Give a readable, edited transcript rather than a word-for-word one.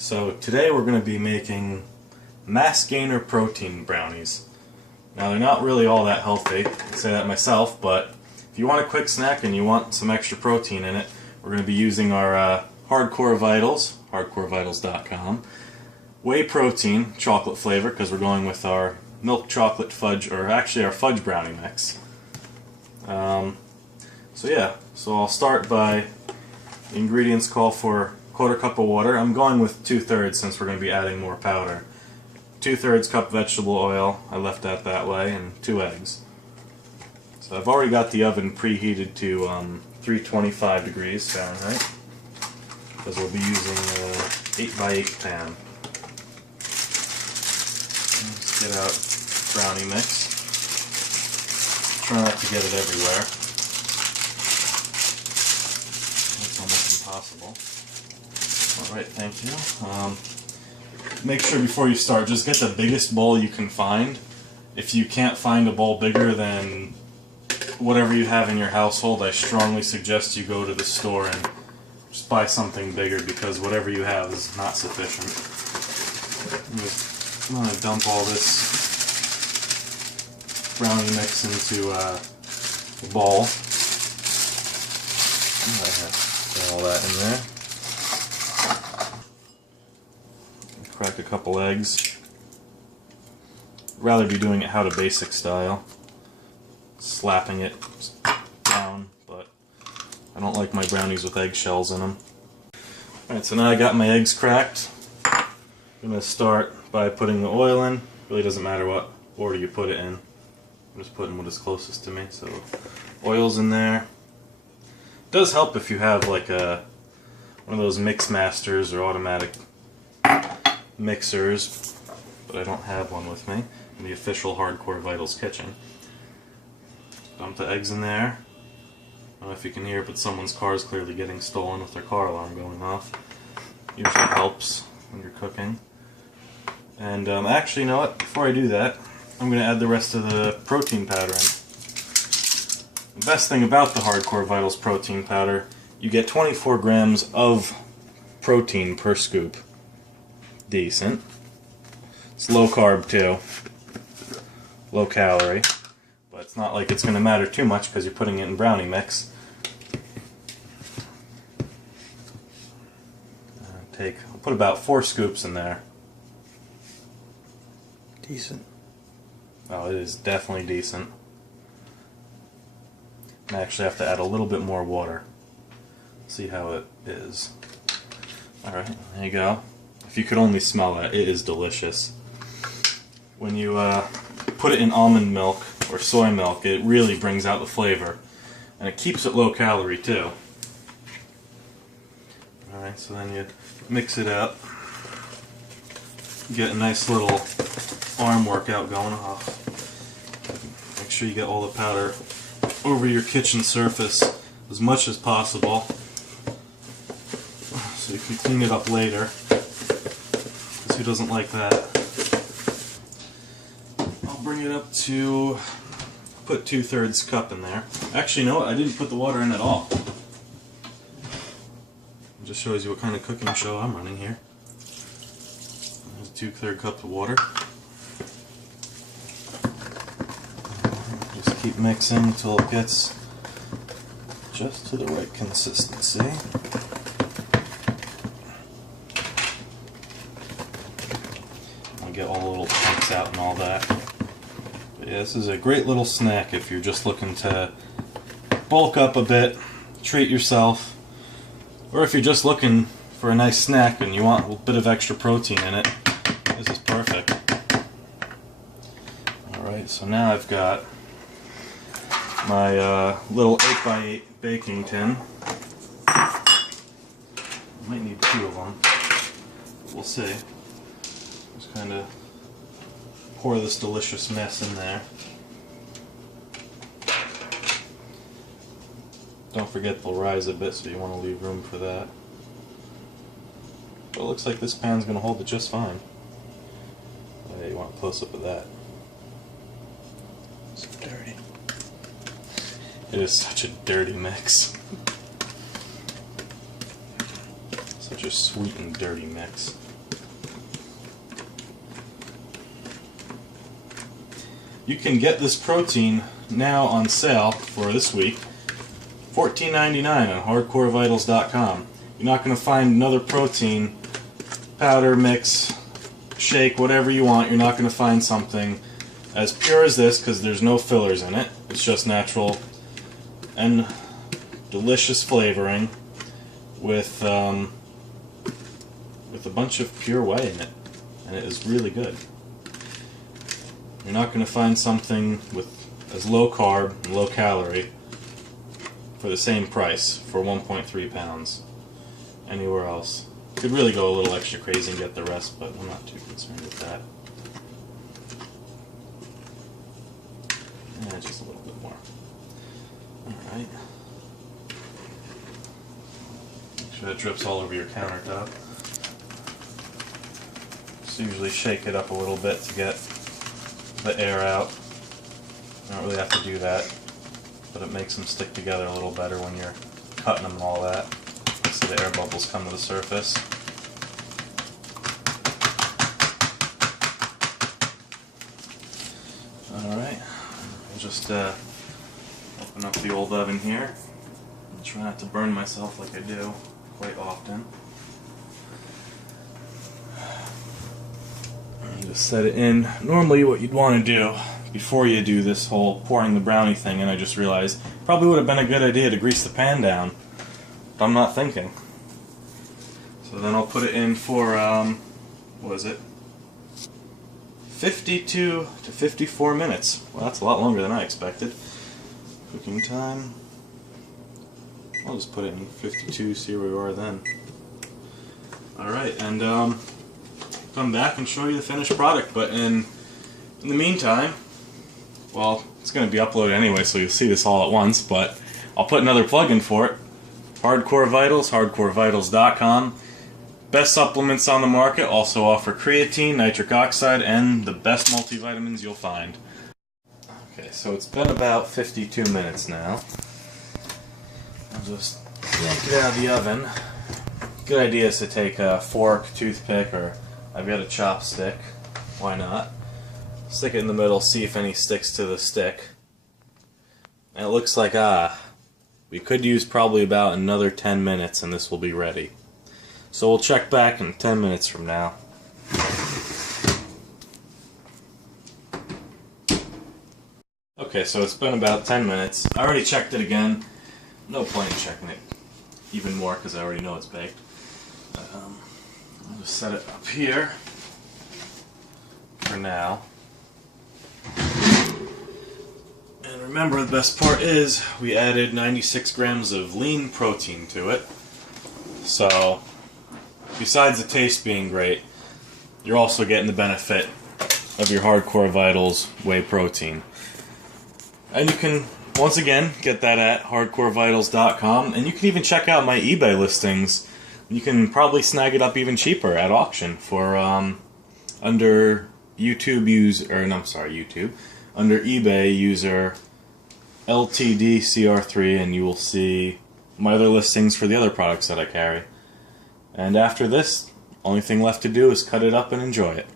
So today we're going to be making mass gainer protein brownies. Now they're not really all that healthy, I say that myself, but if you want a quick snack and you want some extra protein in it, we're going to be using our Hardcore Vitals, hardcorevitals.com, whey protein, chocolate flavor, because we're going with our milk chocolate fudge, or actually our fudge brownie mix. So I'll start by, the ingredients call for quarter cup of water. I'm going with 2/3 since we're going to be adding more powder. 2/3 cup vegetable oil, I left that way, and 2 eggs. So I've already got the oven preheated to 325 degrees Fahrenheit, because we'll be using an 8x8 pan. Let's get out brownie mix. Try not to get it everywhere. That's almost impossible. Alright, thank you. Make sure before you start, just get the biggest bowl you can find. If you can't find a bowl bigger than whatever you have in your household, I strongly suggest you go to the store and just buy something bigger, because whatever you have is not sufficient. I'm going to dump all this brownie mix into a bowl. Get all that in there. Crack a couple eggs. I'd rather be doing it how to basic style, slapping it down, but I don't like my brownies with eggshells in them. Alright, so now I got my eggs cracked. I'm going to start by putting the oil in. Really doesn't matter what order you put it in. I'm just putting what is closest to me. So oil's in there. It does help if you have like one of those mix masters or automatic mixers, but I don't have one with me in the official Hardcore Vitals kitchen. Dump the eggs in there. I don't know if you can hear, but someone's car is clearly getting stolen with their car alarm going off. Usually helps when you're cooking. And actually, you know what? Before I do that, I'm going to add the rest of the protein powder in. The best thing about the Hardcore Vitals protein powder, you get 24 grams of protein per scoop. Decent. It's low carb too. Low calorie. But it's not like it's going to matter too much because you're putting it in brownie mix. I'll put about 4 scoops in there. Decent. Oh, it is definitely decent. I actually have to add a little bit more water. See how it is. Alright, there you go. If you could only smell that, it is delicious. When you put it in almond milk or soy milk, it really brings out the flavor. And it keeps it low calorie too. Alright, so then you mix it up. Get a nice little arm workout going off. Make sure you get all the powder over your kitchen surface as much as possible, so you can clean it up later, because who doesn't like that? I'll bring it up to, put 2/3 cup in there. Actually, you know what? I didn't put the water in at all. It just shows you what kind of cooking show I'm running here. There's 2/3 cup of water. Just keep mixing until it gets just to the right consistency. I'll get all the little chunks out and all that. But yeah, this is a great little snack if you're just looking to bulk up a bit, treat yourself, or if you're just looking for a nice snack and you want a bit of extra protein in it. This is perfect. Alright, so now I've got my little 8x8 baking tin. I might need 2 of them. We'll see. Just kind of pour this delicious mess in there. Don't forget they'll rise a bit, so you want to leave room for that. But it looks like this pan's going to hold it just fine. Oh, yeah, you want a close-up of that. So dirty. It is such a dirty mix. Such a a sweet and dirty mix. You can get this protein now on sale for this week, $14.99 on hardcorevitals.com. You're not going to find another protein powder, mix, shake, whatever you want. You're not going to find something as pure as this because there's no fillers in it. It's just natural and delicious flavoring with a bunch of pure whey in it, and it is really good. You're not going to find something with as low carb and low calorie for the same price for 1.3 pounds anywhere else. Could really go a little extra crazy and get the rest, but I'm not too concerned with that. Yeah, just a little bit more. Alright. Make sure that drips all over your countertop. Just usually shake it up a little bit to get the air out. You don't really have to do that, but it makes them stick together a little better when you're cutting them and all that. So the air bubbles come to the surface. Alright, I'll just open up the old oven here. I'll try not to burn myself like I do quite often. And just set it in. Normally what you'd want to do before you do this whole pouring the brownie thing, and I just realized probably would have been a good idea to grease the pan down, but I'm not thinking. So then I'll put it in for, what is it? 52 to 54 minutes. Well, that's a lot longer than I expected. Cooking time. I'll just put it in 52, see where we are then. Alright, and come back and show you the finished product, but in the meantime, well, it's going to be uploaded anyway, so you'll see this all at once, but I'll put another plug in for it. Hardcore Vitals, hardcorevitals.com. Best supplements on the market, also offer creatine, nitric oxide, and the best multivitamins you'll find. Okay, so it's been about 52 minutes now. I'll just yank it out of the oven. Good idea is to take a fork, toothpick, or I've got a chopstick. Why not? Stick it in the middle, see if any sticks to the stick. And it looks like, we could use probably about another 10 minutes and this will be ready. So we'll check back in 10 minutes from now. Okay, so it's been about 10 minutes. I already checked it again. No point in checking it even more because I already know it's baked. I'll just set it up here for now. And remember, the best part is we added 96 grams of lean protein to it. So, besides the taste being great, you're also getting the benefit of your Hardcore Vitals whey protein. And you can, once again, get that at hardcorevitals.com, and you can even check out my eBay listings. You can probably snag it up even cheaper at auction for under under eBay user LTDCR3, and you will see my other listings for the other products that I carry. And after this, only thing left to do is cut it up and enjoy it.